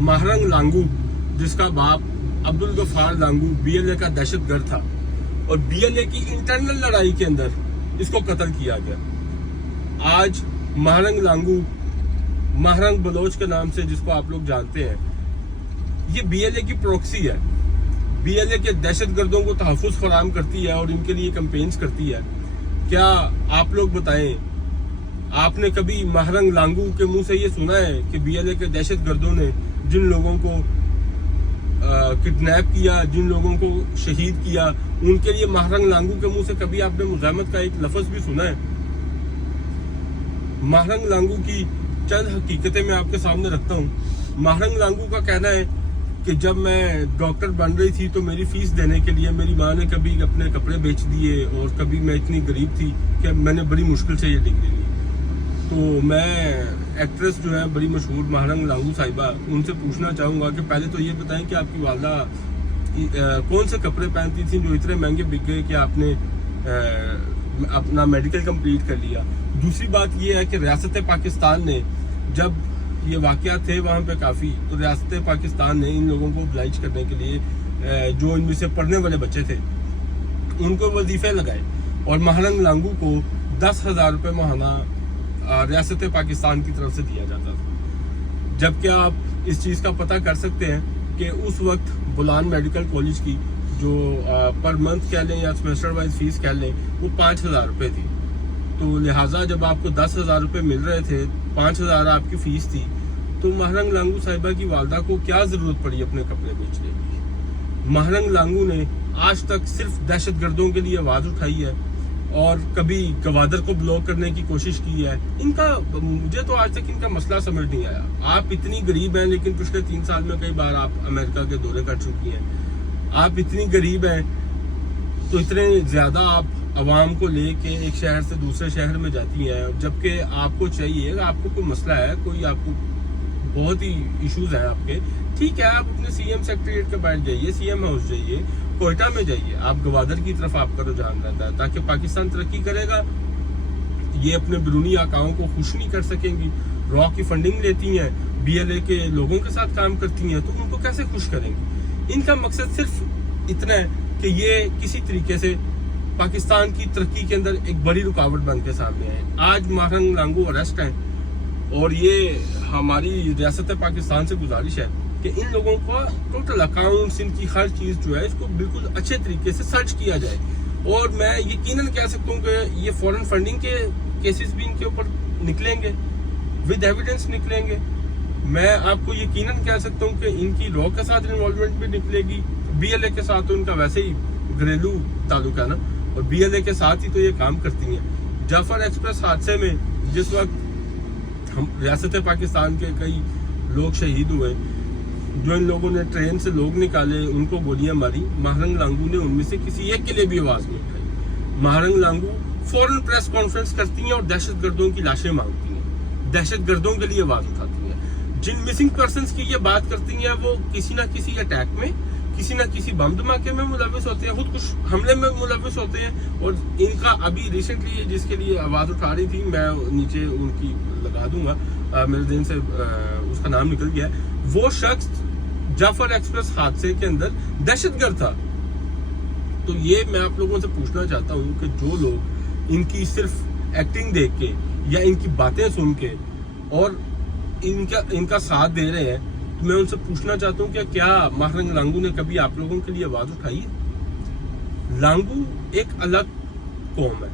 महरंग लांगू, जिसका बाप अब्दुल गफ्फार लांगू बीएलए का दहशतगर्द था और बीएलए की इंटरनल लड़ाई के अंदर इसको कत्ल किया गया। आज महरंग लांगू, महरंग बलोच के नाम से जिसको आप लोग जानते हैं, ये बीएलए की प्रॉक्सी है, बीएलए के दहशतगर्दों को तहफ़्फ़ुज़ फराहम करती है और इनके लिए कैंपेन्स करती है। क्या आप लोग बताएं, आपने कभी महरंग लांगू के मुंह से ये सुना है कि बीएलए के दहशतगर्दों ने जिन लोगों को किडनैप किया, जिन लोगों को शहीद किया, उनके लिए महरंग लांगू के मुंह से कभी आपने मुज़ाहमत का एक लफ्ज़ भी सुना है? महरंग लांगू की चंद हकीकतें मैं आपके सामने रखता हूँ। महरंग लांगू का कहना है कि जब मैं डॉक्टर बन रही थी तो मेरी फीस देने के लिए मेरी माँ ने कभी अपने कपड़े बेच दिए और कभी मैं इतनी गरीब थी कि मैंने बड़ी मुश्किल से ये डिग्री ली। तो मैं एक्ट्रेस जो है बड़ी मशहूर महरंग लांगू साहिबा, उनसे पूछना चाहूँगा कि पहले तो ये बताएं कि आपकी वालदा कौन से कपड़े पहनती थी जो इतने महंगे बिक गए कि आपने अपना मेडिकल कंप्लीट कर लिया। दूसरी बात ये है कि रियासत पाकिस्तान ने जब ये वाक़यात थे वहाँ पे काफ़ी, तो रियासत पाकिस्तान ने इन लोगों को ऑब्लाइज करने के लिए जो इनमें से पढ़ने वाले बच्चे थे उनको वजीफे लगाए और महरंग लांगू को 10,000 रुपये माहाना रियासत पाकिस्तान की तरफ से दिया जाता था। जबकि आप इस चीज़ का पता कर सकते हैं कि उस वक्त बुलान मेडिकल कॉलेज की जो पर मंथ कह लें या सेमेस्टर वाइज फीस कह लें वो 5,000 रुपये थी। तो लिहाजा जब आपको 10,000 रुपये मिल रहे थे, 5,000 आपकी फीस थी, तो महरंग लांगू साहिबा की वालदा को क्या ज़रूरत पड़ी अपने कपड़े बेचने की? महरंग लांगू ने आज तक सिर्फ दहशतगर्दों के लिए आवाज़ उठाई है और कभी गवादर को ब्लॉक करने की कोशिश की है। इनका, मुझे तो आज तक इनका मसला समझ नहीं आया। आप इतनी गरीब हैं लेकिन पिछले 3 साल में कई बार आप अमेरिका के दौरे कर चुकी हैं। आप इतनी गरीब हैं तो इतने ज़्यादा आप आवाम को लेके एक शहर से दूसरे शहर में जाती हैं, जबकि आपको चाहिए, आपको कोई मसला है, कोई आपको बहुत ही इश्यूज हैं आपके, ठीक है, आप अपने सीएम सेक्रेटरीट के बैठ जाइए, सीएम हाउस जाइए, कोयटा में जाइए, आप गवादर की तरफ आपका रुझान रहता है ताकि पाकिस्तान तरक्की करेगा। ये अपने बैरूनी आकाओं को खुश नहीं कर सकेंगी, रॉ की फंडिंग लेती हैं, बीएलए के लोगों के साथ काम करती हैं, तो उनको कैसे खुश करेंगी? इनका मकसद सिर्फ इतना है कि ये किसी तरीके से पाकिस्तान की तरक्की के अंदर एक बड़ी रुकावट बन के सामने आए। आज महरंग लांगू अरेस्ट हैं और ये हमारी रियासत पाकिस्तान से गुजारिश है कि इन लोगों का टोटल अकाउंट्स, इनकी हर चीज़ जो है इसको बिल्कुल अच्छे तरीके से सर्च किया जाए। और मैं यकीनन कह सकता हूँ कि ये फॉरेन फंडिंग के केसेस भी इनके ऊपर निकलेंगे, विद एविडेंस निकलेंगे। मैं आपको यकीनन कह सकता हूँ कि इनकी रॉ के साथ इन्वॉल्वमेंट भी निकलेगी। बीएलए के साथ तो इनका वैसे ही घरेलू ताल्लुक है ना, और बीएलए के साथ ही तो ये काम करती हैं। जाफर एक्सप्रेस हादसे में जिस वक्त हम रियासत पाकिस्तान के कई लोग शहीद हुए, जो इन लोगों ने ट्रेन से लोग निकाले, उनको गोलियां मारी, महरंग लांगू ने उनमें से किसी एक के लिए भी आवाज़ नहीं उठाई। महरंग लांगू फौरन प्रेस कॉन्फ्रेंस करती हैं और दहशतगर्दों की लाशें मांगती हैं, दहशतगर्दों के लिए आवाज़ उठाती हैं। जिन मिसिंग पर्सनस की ये बात करती हैं वो किसी ना किसी अटैक में, किसी न किसी बम धमाके में मुलविस होते हैं, खुद कुछ हमले में मुलविस होते हैं। और इनका अभी रिसेंटली जिसके लिए आवाज़ उठा रही थी, मैं नीचे उनकी लगा दूंगा, मेरे दिन से उसका नाम निकल गया, वो शख्स जाफर एक्सप्रेस हादसे के अंदर दहशतगर्द था। तो ये मैं आप लोगों से पूछना चाहता हूँ कि जो लोग इनकी सिर्फ एक्टिंग देख के या इनकी बातें सुन के और इनका साथ दे रहे हैं, तो मैं उनसे पूछना चाहता हूँ कि क्या महरंग लांगू ने कभी आप लोगों के लिए आवाज़ उठाई है? लांगू एक अलग कौम है,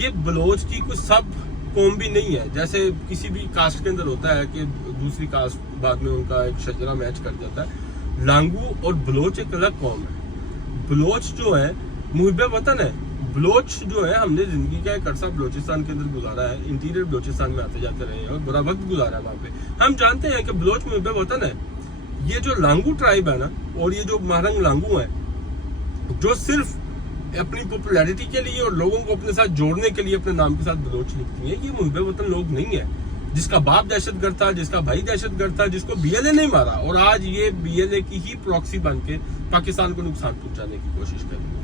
ये बलोच की कोई सब कौम भी नहीं है। जैसे किसी भी कास्ट के अंदर होता है कि दूसरी कास्ट बाद में उनका एक शजरा मैच कर जाता है, लांगू और बलोच एक अलग कौम है। बलोच जो है मुहिब्बे वतन है। बलोच जो है, हमने जिंदगी का एक अरसा बलोचिस्तान के अंदर गुजारा है, इंटीरियर बलोचिस्तान में आते जाते रहे हैं और बड़ा वक्त गुजारा है वहाँ पे। हम जानते हैं कि बलोच मुहिब्बे वतन है। ये जो लांगू ट्राइब है ना, और ये जो महरंग लांगू है, जो सिर्फ अपनी पॉपुलैरिटी के लिए और लोगों को अपने साथ जोड़ने के लिए अपने नाम के साथ बलोच लिखती है, ये मुहिब्बे वतन लोग नहीं है। जिसका बाप दहशतगर्द था, जिसका भाई दहशतगर्द था, जिसको बीएलए नहीं मारा, और आज ये बीएलए की ही प्रॉक्सी बन के पाकिस्तान को नुकसान पहुंचाने की कोशिश कर रही है।